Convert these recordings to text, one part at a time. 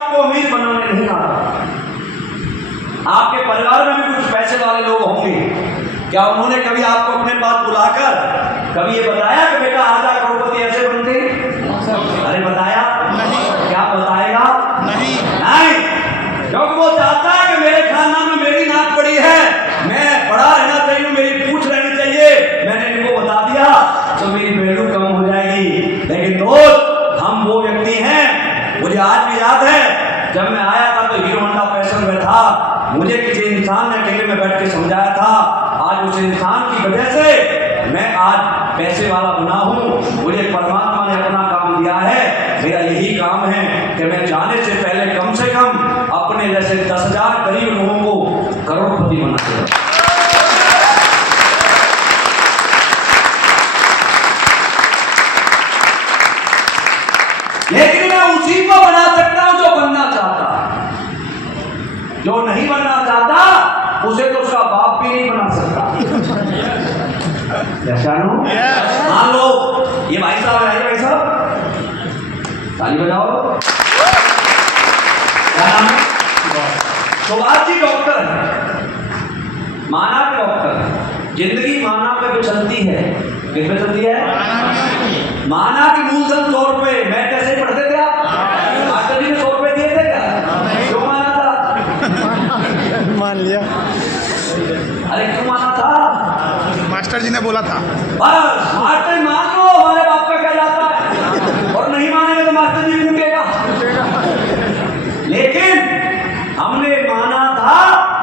आपको अमीर बनाने नहीं आ रहा। आपके परिवार में भी कुछ पैसे वाले लोग होंगे, क्या उन्होंने कभी आपको अपने पास बुलाकर कभी ये बताया कि बेटा आजा करोड़पति ऐसे बनते? अरे बताया? क्या बताएगा? नहीं। क्योंकि वो चाहता है कि मेरे खानदान में मेरी नाक बड़ी है, मैं बड़ा रहना चाहिए, मेरी पूछ रहनी चाहिए। मैंने इनको बता दिया तो मेरी वैल्यू कम हो जाएगी। लेकिन दोस्त, हम वो व्यक्ति हैं, मुझे आज भी याद है जब मैं आया था तो हीरो होंडा पैशन में था, मुझे किसी इंसान ने अकेले में बैठ के समझाया था। आज उस इंसान की वजह से मैं आज पैसे वाला बना हूँ। मुझे परमात्मा ने अपना काम दिया है। मेरा यही काम है कि मैं जाने से पहले कम से कम अपने जैसे 10,000 गरीब लोगों को करोड़पति बना दूँ। लेकिन मैं उसी को बना सकता हूं जो बनना चाहता। जो नहीं बनना चाहता उसे तो उसका बाप भी नहीं बना सकता। हाँ लो, ये भाई साहब है, भाई साहब ताली बजाओ। क्या नाम है? सुभाष जी डॉक्टर है, माना के डॉक्टर। जिंदगी माना पे चलती है, किस पे चलती है? माना की मूलधन 100 रुपए। मैं कैसे पढ़ते थे आप? मास्टर जी ने 100 रुपए दिए थे क्या? क्यों माना था? मान लिया। अरे क्यों माना था? मास्टर जी ने बोला था। बस मास्टर मान लो, हमारे बाप का क्या जाता है, और नहीं मानेंगे तो मास्टर जी भी रुकेगा। लेकिन हमने माना था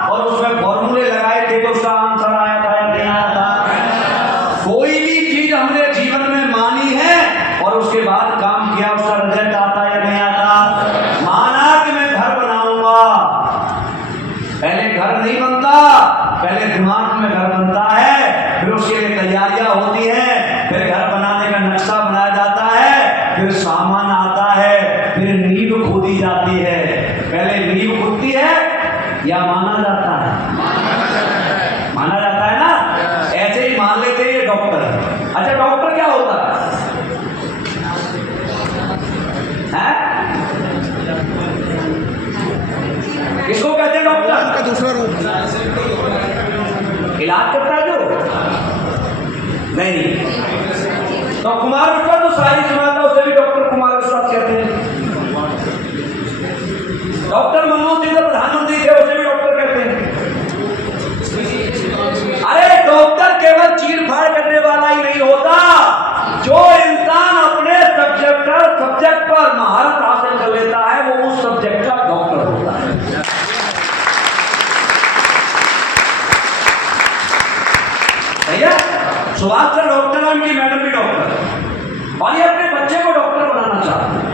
और उसमें फॉर्मूले लगाए थे तो उसका आंसर आया था या नहीं आया था? कोई भी चीज हमने जीवन में मानी है और उसके बाद काम किया, उसका रिजल्ट आता या नहीं आता? माना कि मैं घर बनाऊंगा, पहले घर नहीं बनता, पहले दिमाग में घर बनता है, फिर उसके लिए तैयारियां होती हैं, फिर घर बनाने का नक्शा बनाया जाता है, फिर सामान आता है, फिर नींव खोदी जाती है। पहले नींव खुदती है या माना जाता है? माना जाता है ना। ऐसे ही मान लेते हैं ये डॉक्टर। अच्छा, डॉक्टर क्या होता है? किसको कहते हैं डॉक्टर? का दूसरा रूप। इलाज करता है जो? नहीं। तो कुमार विश्वास तो सारी सुनाता, उसे भी डॉक्टर कुमार विश्वास कहते हैं। डॉक्टर मनमोहन सिंह प्रधानमंत्री थे, उसे भी डॉक्टर कहते हैं। अरे डॉक्टर केवल चीर फाड़ करने वाला ही नहीं होता, जो इंसान अपने सब्जेक्ट पर महारत हासिल कर लेता है वो उस सब्जेक्ट का डॉक्टर होता है। सही है? सुभाष सर डॉक्टर है, उनकी मैडम भी डॉक्टर, और ये अपने बच्चे को डॉक्टर बनाना चाहते हैं।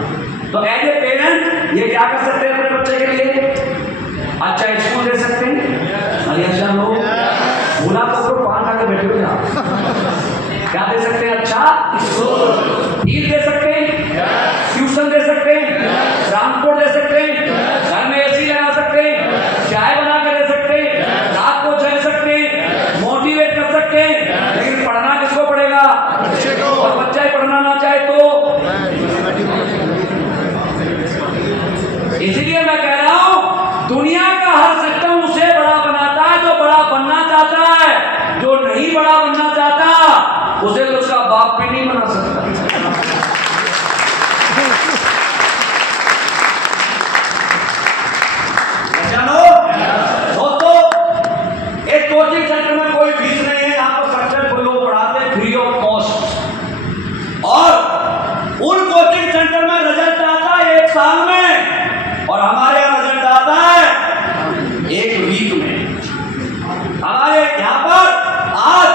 तो एज ए पेरेंट ये क्या कर सकते हैं अपने बच्चे के लिए? अच्छा स्कूल दे सकते हैं। अरे अच्छा लोग भूला तो पान खा के बैठे हुए आप। क्या दे सकते हैं? अच्छा स्कूल, फीस दे सकते हैं, ट्यूशन दे सकते हैं, ट्रांसपोर्ट दे सकते हैं, घर में एसी लगा सकते हैं, चाय बना कर दे सकते हैं, रात को चल सकते हैं, मोटिवेट कर सकते हैं। लेकिन पढ़ना किसको पड़ेगा? और बच्चा ही पढ़ना ना चाहे तो? इसलिए मैं कह रहा हूं, दुनिया का हर सिस्टम उसे बड़ा बनाता है जो बड़ा बनना चाहता है। जो नहीं बड़ा बनना चाहता उसे तो उसका बाप भी नहीं बना सकता। दोस्तों, एक कोचिंग सेंटर में कोई फीस नहीं है, यहाँ पर सक्सेसफुल लोग पढ़ाते हैं फ्री ऑफ कॉस्ट। और उन कोचिंग सेंटर में रिजल्ट आता है 1 साल में, और हमारे यहाँ रिजल्ट आता है 1 वीक में। हमारे यहाँ पर आज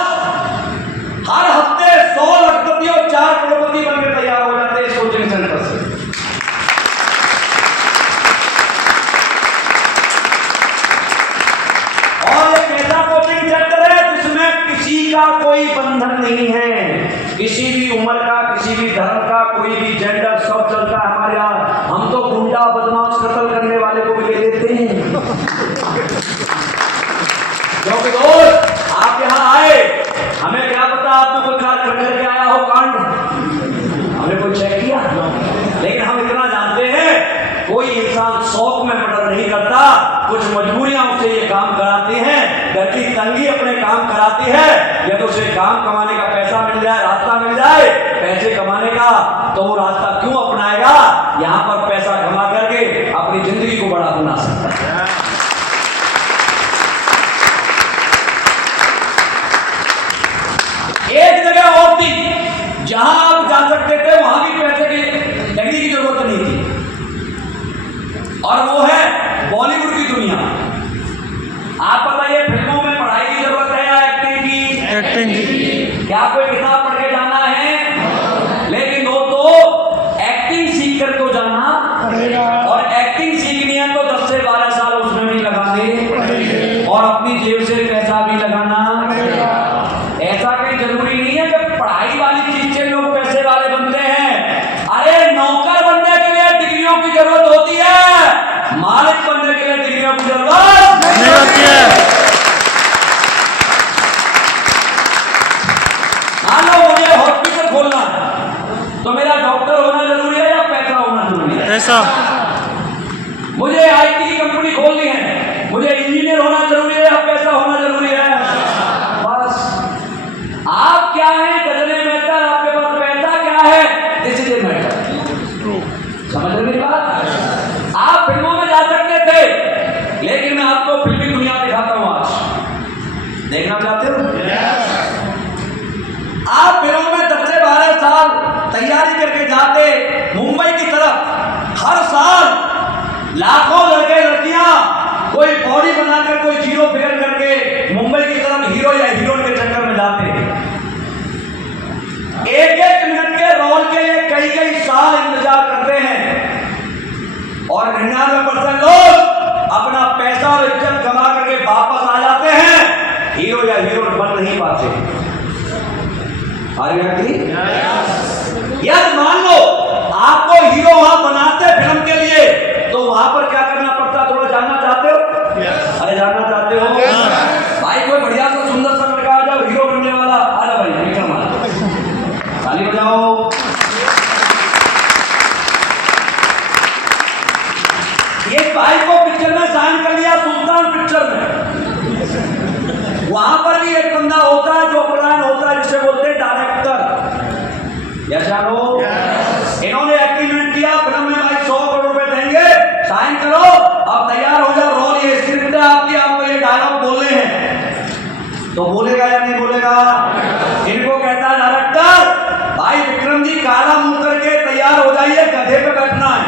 हर हफ्ते 100 लखपति और 4 करोड़पति बनकर तैयार हो जाते हैं इस कोचिंग सेंटर से। और एक ऐसा कोचिंग सेंटर है जिसमें किसी का कोई बंधन नहीं है, किसी भी उम्र का, किसी भी धर्म का, कोई भी जेंडर, सब चलता है हमारे यहाँ। हम तो गुंडा, बदमाश, कत्ल करने वाले को भी ले लेते हैं। क्योंकि दोस्त, आप यहाँ आए, हमें क्या पता आपने कोई कार करके आया हो कांड, हमने कोई चेक किया? लेकिन हम इतना जानते हैं कोई इंसान इंसान शौक में मर्डर नहीं करता, कुछ मजबूरियां उसे ये काम कराती हैं, घर की तंगी अपने काम कराती है। यदि उसे काम कमाने का पैसा मिल जाए, रास्ता मिल जाए पैसे कमाने का, तो वो रास्ता क्यों अपनाएगा? यहाँ पर पैसा कमा करके अपनी जिंदगी को बड़ा बना सकता है। एक जगह और थी जहां आप जा सकते थे, वहां भी पैसे की डिग्री की जरूरत नहीं थी, और वो है बॉलीवुड की दुनिया। आप बताइए, फिल्मों में पढ़ाई की जरूरत है या एक्टिंग की? एक्टिंग की। क्या कोई किताब पढ़ के जाना है? लेकिन दोस्तों, एक्टिंग सीख कर तो जाना पड़ेगा, और एक्टिंग सीखनी है तो 10 से 12 साल उसमें भी लगाने, और अपनी जेब से पैसा भी लगाना। ऐसा कहीं जरूरी नहीं है कि पढ़ाई वाली चीज से लोग पैसे वाले बनते हैं। अरे नौकर बनने के लिए डिग्रियों की जरूरत होती है, मालिक बनने के लिए डिग्रियों की जरूरत नहीं होती है। मान लो मुझे हॉस्पिटल खोलना है, तो मेरा डॉक्टर होना जरूरी है या पैसा होना जरूरी है? ऐसा। मुझे आईटी की कंपनी खोलनी है, मुझे इंजीनियर होना जरूरी है या पैसा होना जरूरी है? बस आप क्या हैं? डजने मैटर, आपके पास पैसा क्या है? This is a matter. समझ रहे मेरी बात? आप फिल्मों में जा सकते थे, लेकिन मैं आपको फिल्मी दुनिया दिखाता हूं आज। देखना चाहते हो? आप फिल्मों में 10 से 12 साल तैयारी करके जाते मुंबई की तरफ, हर साल लाखों लड़के लड़कियां कोई बॉडी बनाकर, कोई जीरो फिगर करके मुंबई की तरफ हीरो या हीरोइन के चक्कर में जाते। एक एक मिनट के रोल के लिए कई कई साल इंतजार करते हैं, और 99% लोग अपना पैसा और इज्जत कमा करके वापस आ जाते हैं, हीरो या हीरोइन बन नहीं पाते। यार मान लो आपको हीरो वहां बनाते फिल्म के लिए, तो वहां पर क्या करना पड़ता? थोड़ा जानना चाहते हो? अरे जानना चाहते हो? भाई कोई बढ़िया सा सुंदर सा लड़का आ जाओ, हीरो बनने वाला आ जाओ भाई, विक्रम आ जाओ, ताली बजाओ। ये भाई को पिक्चर में साइन कर लिया, सुल्तान पिक्चर में। वहां पर भी एक बंदा होता है जो प्रधान होता है, जिसे बोलते हैं डायरेक्टर। यस या नो? इन्होंने एग्रीमेंट किया, फिल्म में भाई 100 करोड़ रुपए देंगे, साइन करो, अब तैयार हो जाओ, रोल ये स्क्रिप्ट है आपकी, आपको ये डायलॉग बोलने हैं। तो बोलेगा या नहीं बोलेगा? इनको कहता है डायरेक्टर, भाई विक्रम जी काला मुंह करके तैयार हो जाइए, गधे पे बैठना है।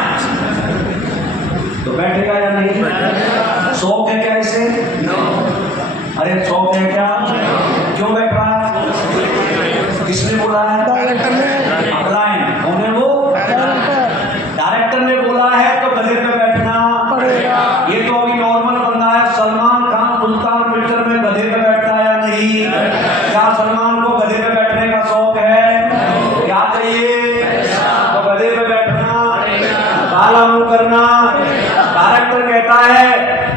तो बैठेगा या नहीं? शौक है क्या इसे? अरे शौक है क्या? क्यों बैठ रहा है? किसने बोला है? डायरेक्टर ने। कौन है वो? डायरेक्टर ने बोला है तो गधे पे बैठना पड़ेगा। ये तो अभी नॉर्मल बंदा है। सलमान खान सुल्तान पिक्चर में गधे पे बैठता है या नहीं? क्या सलमान को गधे पे बैठने का शौक है? क्या चाहिए? तो गधे पे बैठना, काला मुंह करना। डायरेक्टर कहता है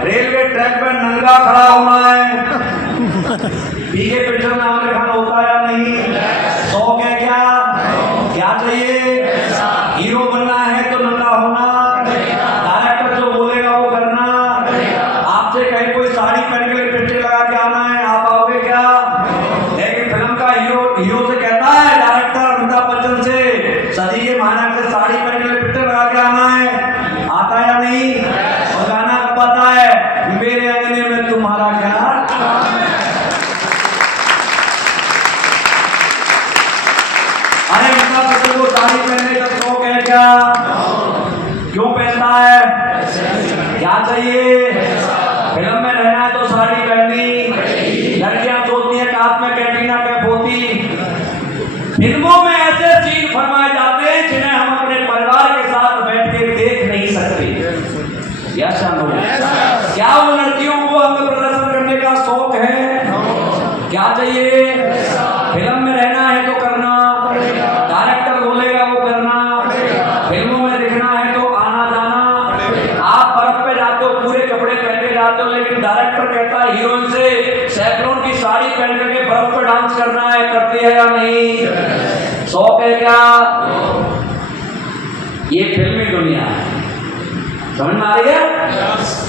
रेलवे ट्रैक पे नंगा खड़ा होना है। पीके पिक्चर में आमिर खान होता है या नहीं? शौक है क्या? क्या चाहिए? हीरो बनना है तो नंगा होना, डायरेक्टर जो बोलेगा वो करना। आपसे कहीं कोई साड़ी पहन के लिपस्टिक लगा के आना है, आप आओगे क्या? लेकिन फिल्म का हीरो से कहता है डायरेक्टर अमिताभ बच्चन से, सदी के मानक से साड़ी पहन के लिपस्टिक लगा के आना है, आता है या नहीं? और गाना पता है, मेरे अंगने में तुम्हारा क्या? अरे अमिताभ बच्चन को साड़ी पहनने का शौक है क्या? क्यों पहनता है? क्या चाहिए? फिल्म में रहना है तो साड़ी पहननी। लड़कियां सोचती हैं हाथ में कैटरीना कैफ होती। फिल्मों में ऐसे सीन फरमाए जाते हैं जिन्हें हम अपने परिवार के साथ बैठ के देख नहीं सकते। यस या नो? क्या उन लड़कियों को अंग प्रदर्शन करने का शौक है? क्या चाहिए? फिल्म में रहना है तो करना, डायरेक्टर बोलेगा वो करना, फिल्मों में दिखना है तो आना जाना। आप बर्फ पे जाते हो, पूरे कपड़े पहन के जाते हो, लेकिन डायरेक्टर कहता है हीरोइन से सैफरन की साड़ी पहन करके बर्फ पे डांस करना है, करती है या नहीं? शौक है क्या? ये फिल्मी दुनिया है। समझ में आ रही है? यस